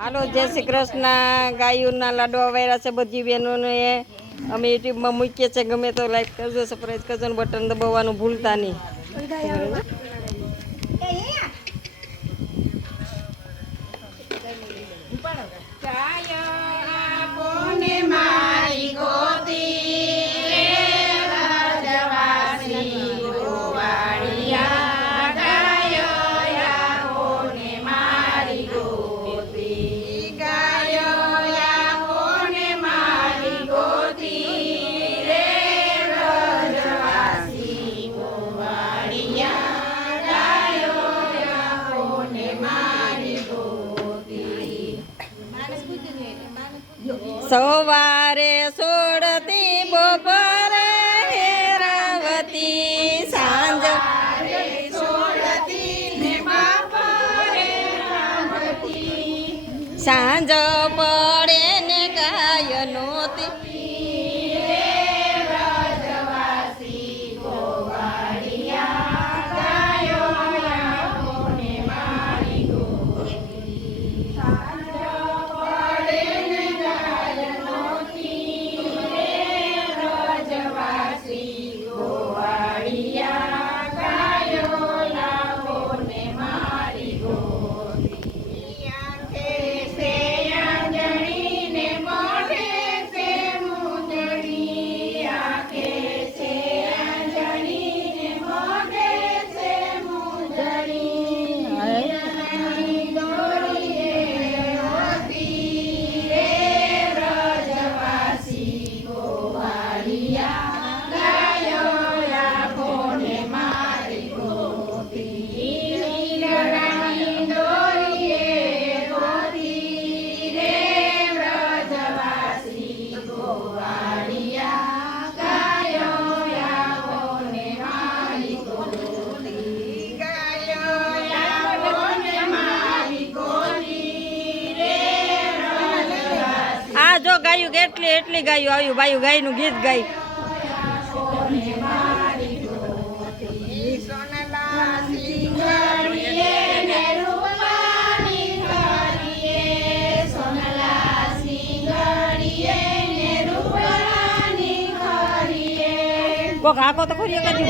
હાલો જય શ્રી કૃષ્ણ। ગાયુના લાડવા વાયરા છે બધી બહેનોને અમે યુટ્યુબમાં મૂકીએ છીએ। ગમે તો લાઈક કરજો, સબસ્ક્રાઈબ કરજો ને બટન દબાવવાનું ભૂલતા નહીં। સવારે સોડતી બપોરે હેરાવતી, સાંજ સાંજ પડે ને ગાય નોતી જો ગાયું કેટલી એટલી ગાયું આવ્યું બાયું ગાયનું ગીત ગાય કોક હાકો તો ખરી એકાદ